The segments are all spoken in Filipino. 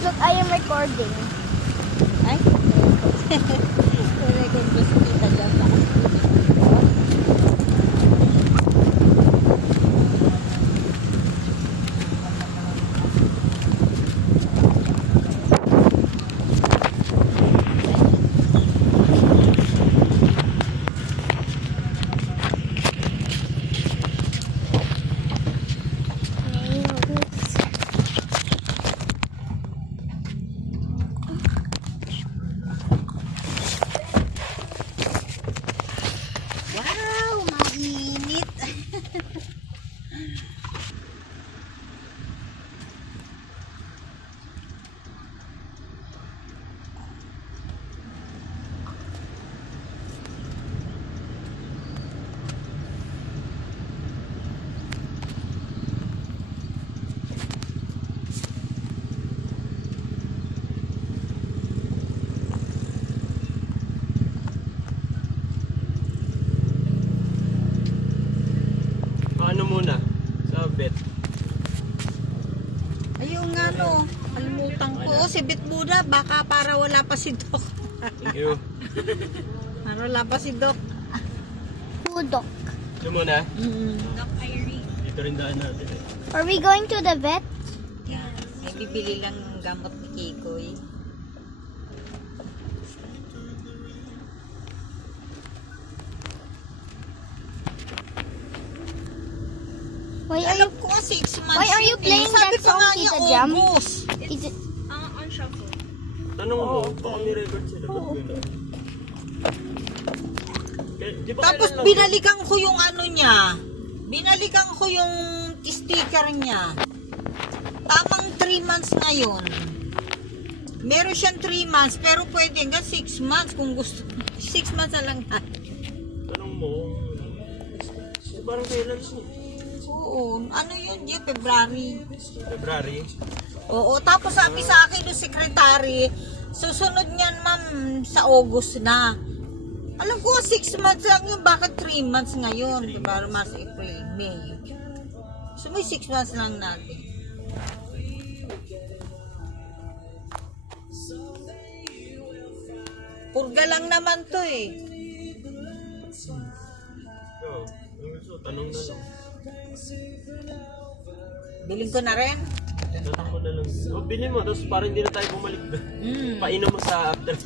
Look, I am recording. Ay? Record ko si Tita dyan. Wow, mainit. Ano muna? Sa vet. Ayun nga no, kalimutan ko. Si Bit Buda, baka para wala pa si Doc. Thank you. Para wala pa si Doc. Budok. Ito muna. Doc Irene. Dito rin daan natin eh. Are we going to the vet? Yan. May bibili lang ng gamot ni Kikoy. Why are you Alam ko 6 months. Why are you yun eh. playing Sabi that pa song, nga niya, Tita Jam? August. Is it On shuffle. Tanong mo, baka may record sila. Ba't gano'n? Di ba Tapos kailan lang binalikan ko yung ano niya. Binalikan ko yung sticker niya. Tamang 3 months na yun. Meron siyang 3 months pero pwede hanggang 6 months kung gusto. 6 months na lang natin. Tanong mo. Parang kailan siya? Oo. Ano yun? Diyan, February. February. Oo. Tapos sabi sa akin yung secretary, susunod niyan ma'am sa August na. Alam ko 6 months lang yun. Bakit 3 months ngayon? Diba? March, April, May. So may 6 months lang natin. Purga lang naman to eh. Oo. So, tanong na lang. Bilhin ko na rin. Tanong mo na lang. O, bilhin mo. Tapos parang hindi na tayo bumalik doon. Painom mo sa after.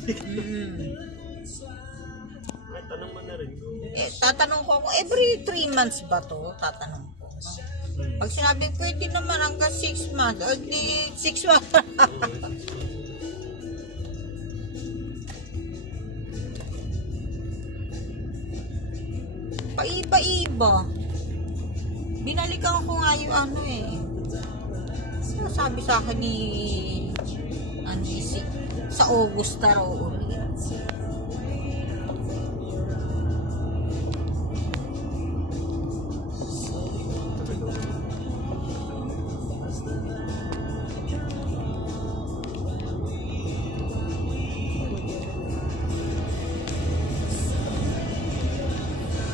Ay, tanong mo na rin. Eh, tatanong ko ako, every 3 months ba to? Tatanong ko. Pag sinabi, pwede naman hanggang 6 months. O di, 6 months. Paiba-iba. Binalikan ko nga yung ano eh. Sabi sa akin ni sa August na raw ulit.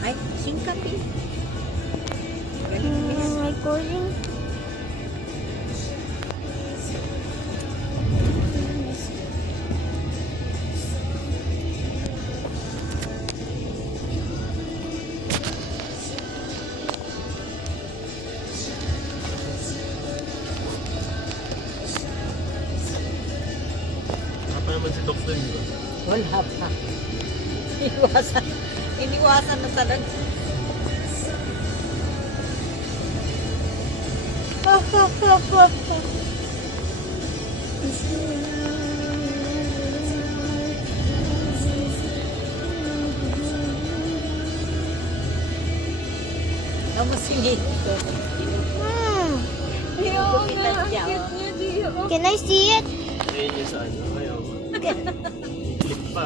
Ay, singkapi. recording? Apa naman si Doktor yun? Wala pa. Iniwasan na talaga. Namusingin ko. Ayaw Kita na. Ang niya, cute oh. niya, Dio. Can I see it? Ayun niya sa ano. Ayaw. Click pa.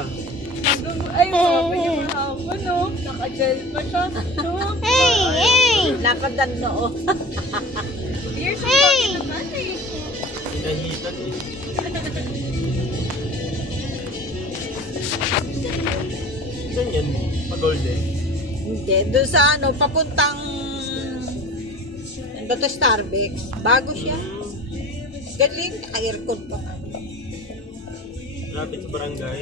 Ay, sabi niya mahaba, no? Nakagel pa siya. No? Hey, hey! Nakadan noo. You're so Hey! fucking naman eh. Hinahitan eh. Saan yan? Pa-golden? Hindi, doon sa ano, papuntang ano ba to, Starbucks. Bago siya. Galing, naka-aircon pa. Lapit sa barangay.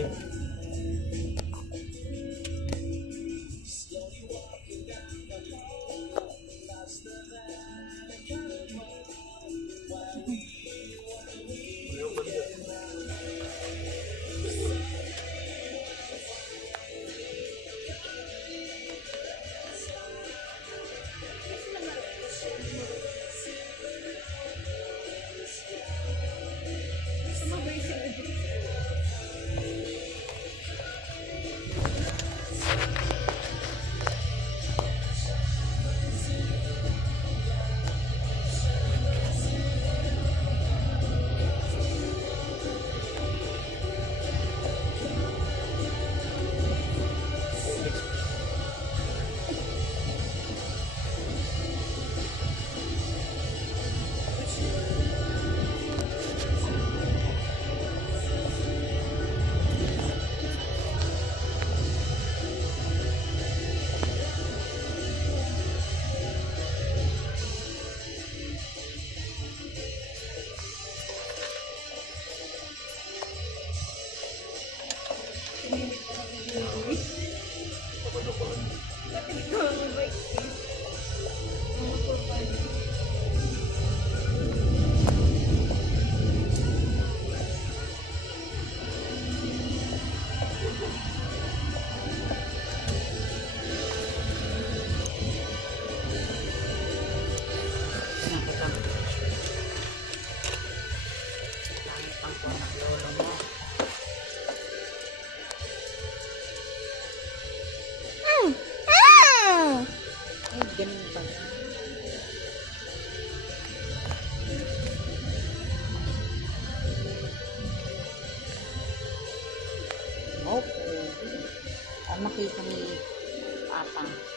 Ay, ganun pa. Opo. Makita ni Papa.